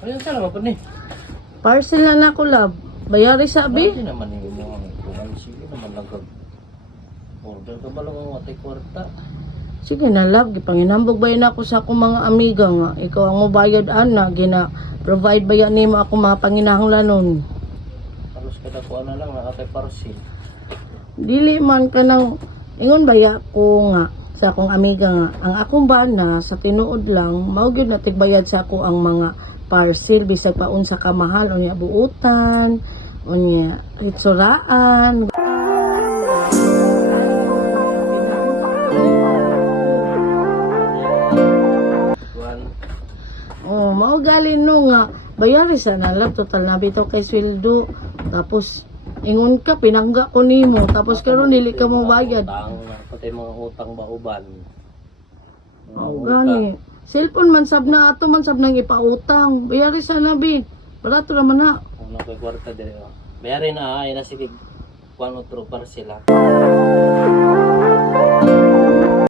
Ano yung salamat po ni? Parcel na na ko, love. Bayari sa abi. Hindi naman yung mga kuhan. Sige naman order ka ba lang ang watay kwarta? Sige na, love. Gipanginambog bayan ako sa akong mga amiga nga. Ikaw ang mubayad, ana. Provide bayan nimo ako mga panginahanglanon. Halos kada ko na lang nakatay parcel. Dili man ka nang ingon baya ko nga sa akong amiga nga. Ang akong bana sa tinuod lang, mao gyud na tigbayad sa ako ang mga parcel bisag pa unsa ka mahal unya buutan, unya hitsuraan. Oh, mao galin no nga bayari sa nalap total na bitaw kay sweldo. Tapos ingon ka pinangga ko nimo tapos karon dili ka mo bayad. Pati mga utang ba uban. Oh, gani. Cellphone man sab na ato man sab nang ipautang. Bayari sa nabi. Barato naman na. Kung nakoy kwarta dire. Bayarin na ay na sige kuan otro parcel ha.